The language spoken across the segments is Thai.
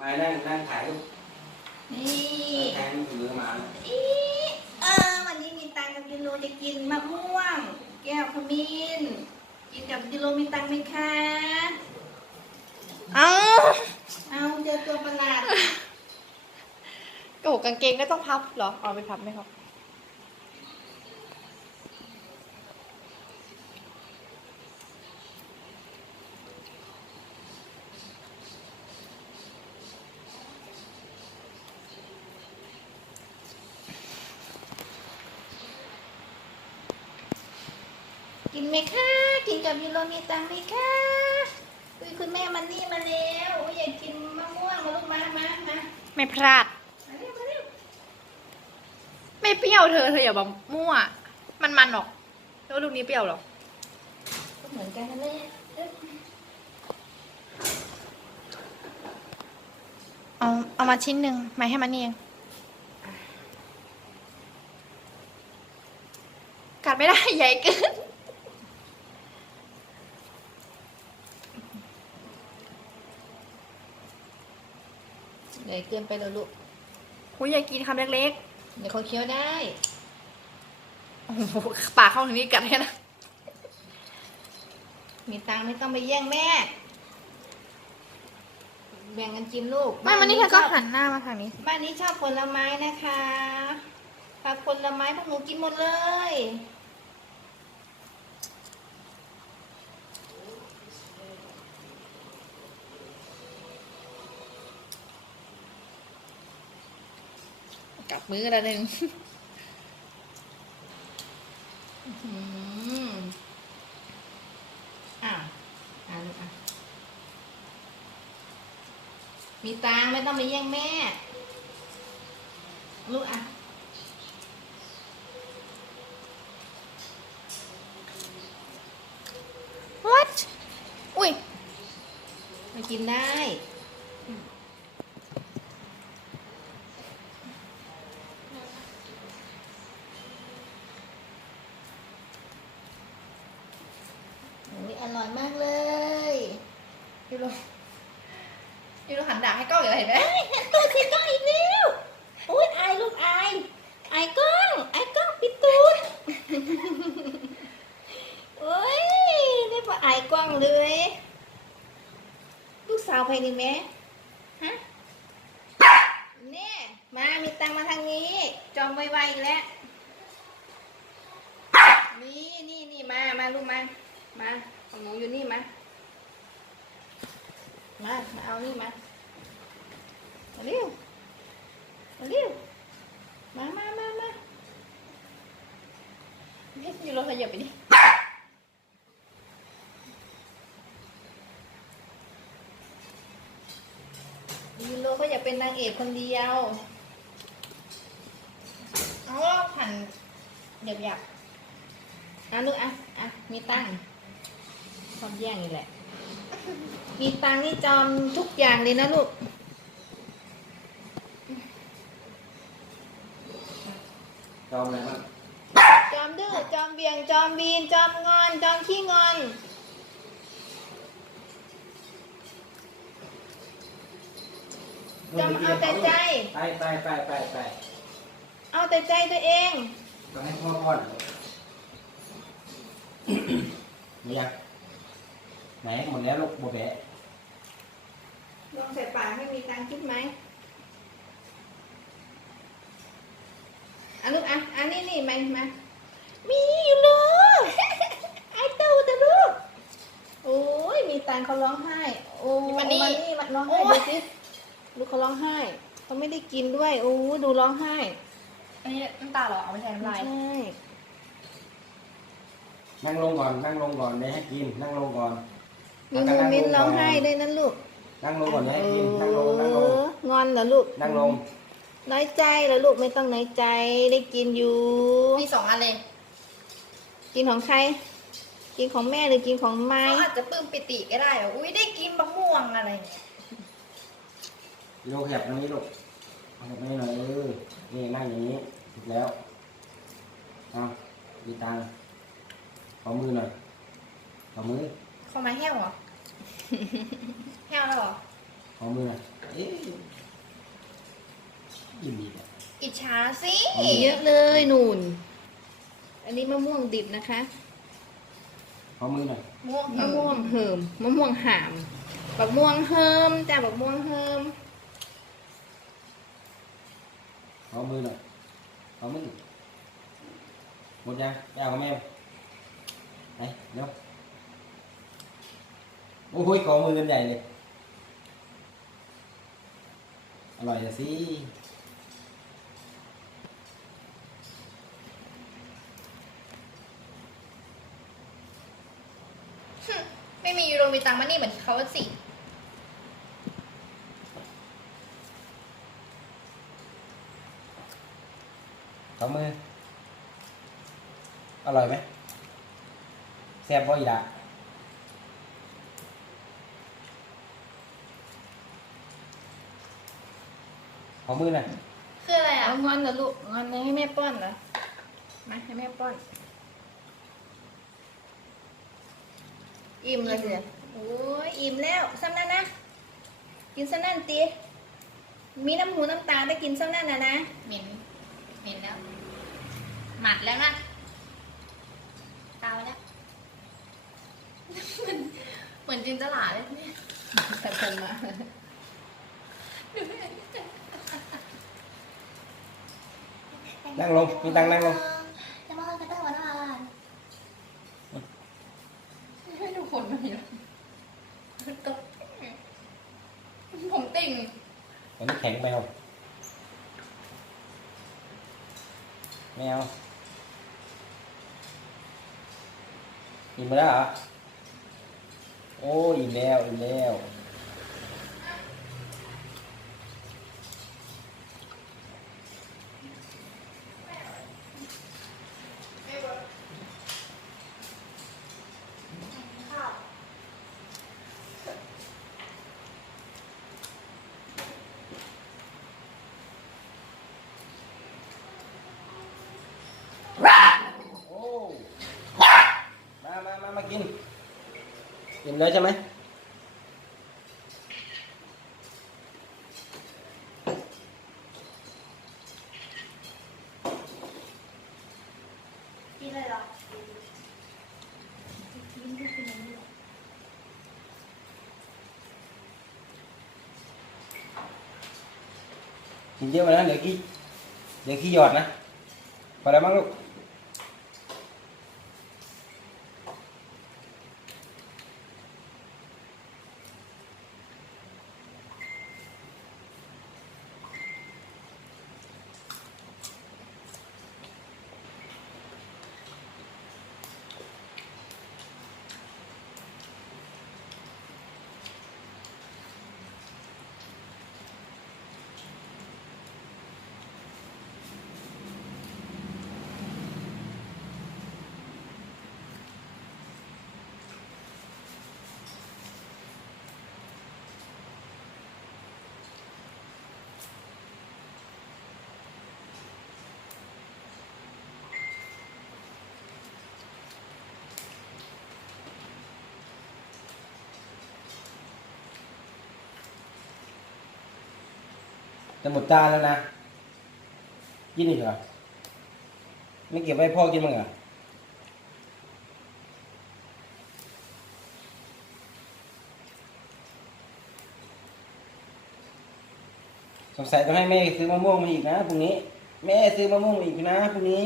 มานั่งนั่งถ่ายรูปนี่แทนมือหมาอีเออวันนี้มีตังค์กับยูโรจะกินมะม่วง แก้วขมิ้น กินกับยูโรมีตังค์ไหมคะ เอาเอาเจอตัวประหลาดโอ้โหกางเกงก็ต้องพับเหรอ เอาไปพับไหมครับ ไหมคะ กินกับยูโรมีตังค์ไหมคะคุยคุณแม่มันนี่มาแล้วอุ๊ยอยากกินมะม่วงมาลูกมามามาไม่พลาด มาเร็วมาเร็วไม่เปรี้ยวเธอเธออย่าบอกมั่ว มันมันหรอก แล้วลูกนี้เปรี้ยวหรอก็เหมือนกันนั่นแหละเอ้ยเอาเอามาชิ้นหนึ่งมาให้มันนี่เองกัดไม่ได้ ใหญ่เกิน ใหญ่ เกินไปแล้วลูกคุยอยากกินคำเล็กเดี๋ยวเขาเคี้ยวได้ๆโอ้โหปากเข้าถึงนี้กัดแค่นะมีตังค์ไม่ต้องไปแย่งแม่ แบ่งกันกินลูกไม่มันนี่เธอก็หันหน้ามาทางนี้ บ้านนี้ชอบผลไม้นะคะผักผลไม้พวกหนูกินหมดเลย กับมือละหนึ่งอืมอะอะลูกอะมีตังไม่ต้องไปแย่งแม่ ลูกอะ what อุ้ยมากินได้โอ้ยอร่อยมากเลย ยูโรยูโรหันด่าให้ กล้องอยู่เห็นไหมตัวสีกล้องอีกแล้วอุ้ยอายลูกอายอายกล้องอายกล้องปิดตูดโอ้ยได้ปะอายกล้องเลย ลูกสาวใครนี่แม่ฮะเนี่ยมามีตังมาทางนี้ จองไวๆอีกแล้วนี่นี่นี่มามาลูกมามาของหนูอยู่นี่มา มา มาเอานี่มา มาเร็วมาเร็วมามามามายูโรขยับไปดิยูโรก็อยากเป็นนางเอกคนเดียว เอาหันหยับหยับอะลูกอะอะมีตังชอบแย่งนี่แหละ มีตังนี่จอมทุกอย่างเลยนะลูก จอมอะไรบ้างจอมดื้อจอมเบี่ยงจอมบีนจอมงอน จอมขี้งอน จอมเอาแต่ใจ ไปไปไปไปไปเอาแต่ใจตัวเองต้องให้พ่อป้อนไม่อยากไหนหมดแล้วลูกโบแบะลองใส่ปากให้มีตังค์คิดไหม อะลูกอะอันนี้นี่มามามีอยู่เลยไอ้เต้าแต่ลูกโอ้ยมีตังค์เขาร้องไห้ โอ้ยมานี่มานี่มาร้องไห้ดูสิลูกเขาร้องไห้เขาไม่ได้กินด้วยโอ้ยดูร้องไห้ อันนี้น้ำตาเหรอเอาไปใช้น้ำลายใช่นั่งลงก่อนนั่งลงก่อนได้ให้กินนั่งลงก่อนมีโมเมนต์ร้องไห้ด้วยนั่นลูกนั่งลงก่อนได้ให้เอกินนั่งลงนั่งลงองอนเหรอลูกนั่งลง น้อยใจเหรอลูกไม่ต้องน้อยใจได้กินอยู่ มีสองอันเลยกินของใคร กินของแม่หรือกินของไม้เขาอาจจะปลื้มปิติก็ได้แบบอุ้ยได้กินมะม่วงอะไรอย่างเงี้ยลูกขยับตรงนี้ลูกขยับตรงนี้หน่อยเออนี่นั่งอย่างนี้ถูกแล้วเอาดีตังค์ขอมือหน่อยขอมือเขามาแห้วเหรอ แห้วแล้วเหรอขอมือหน่อยเอ๊ะ อิ่มอีกอะอิจฉาสิเยอะเลยหนุนอันนี้มะม่วงดิบนะคะขอมือหน่อยม่วงมะม่วงเหิมมะม่วงหามบักม่วงเหิมจ้าบักม่วงเหิมขอมือหน่อยขอมือหมดยังไปเอากับแม่ไปเดี๋ยวโอ้ยขอมือกันใหญ่เลยอร่อยอะสิ ไม่มียูโรมีตังค์มานี่เหมือนเขาสิขอมือ อร่อยไหมแซ่บบ่อีละขอมือหน่อย คืออะไรอะ เอางอนเหรอลูกงอนเลยให้แม่ป้อนเหรอมาให้แม่ป้อน อิ่มเลยเสียโอ้ยอิ่มแล้วซ้ำนั่นนะ กินซ้ำนั่นตีมีน้ำหูน้ำตาได้กินซ้ำนั่นนะนะ เหม็น เหม็นแล้ว หมัดแล้วนะตาไปแล้วเหมือนเหมือนจินตลาเลยเนี่ยแต่ผมมานั่งลงมีตังค์นั่งลง จะมากันได้วันอะไรให้ดูคนมาเยอะตกผมติ่ง วันนี้แข็งแมว แมวอิ่มแล้วเหรอ โอ้อิ่มแล้วอิ่มแล้ว โอ้ มา มา มา มากิน กินเลยใช่ไหมกินเลยเหรอกินเยอะไปแล้วเดี๋ยวขี้เดี๋ยวขี้หยอดนะพอแล้วมั้งลูก จะหมดจานแล้วนะ กินอีกเหรอ ไม่เก็บไว้พ่อกินมั้งเหรอสงสัยต้องให้แม่ซื้อมะม่วงมาอีกนะพรุ่งนี้ แม่ซื้อมะม่วงมาอีกนะพรุ่งนี้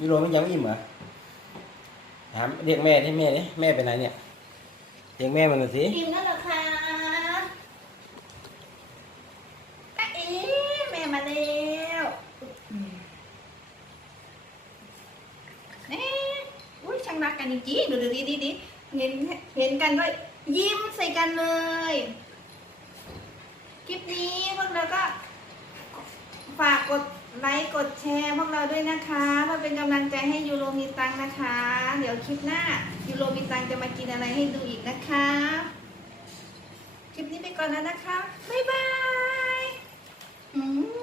ยูโรมันยังมอิ่มเหรอถามเรียกแม่ที่แม่เนี่ยแม่ไปไหนเนี่ยเรียกแม่มันหน่อสิอิ่มแล้วเหรอคะตาเอ๋แม่มาแล้วเอ๊อุ้ยช่างรักกันจริงๆดูดูดีดีดีเห็นเห็นกันด้วยยิ้มใส่กันเลย คลิปนี้พวกเราก็ฝากกด ไลค์กดแชร์พวกเราด้วยนะคะเพื่อเป็นกำลังใจให้ยูโรมีตังนะคะ เดี๋ยวคลิปหน้ายูโรมีตังจะมากินอะไรให้ดูอีกนะคะ คลิปนี้ไปก่อนแล้วนะคะ บ๊ายบายอืม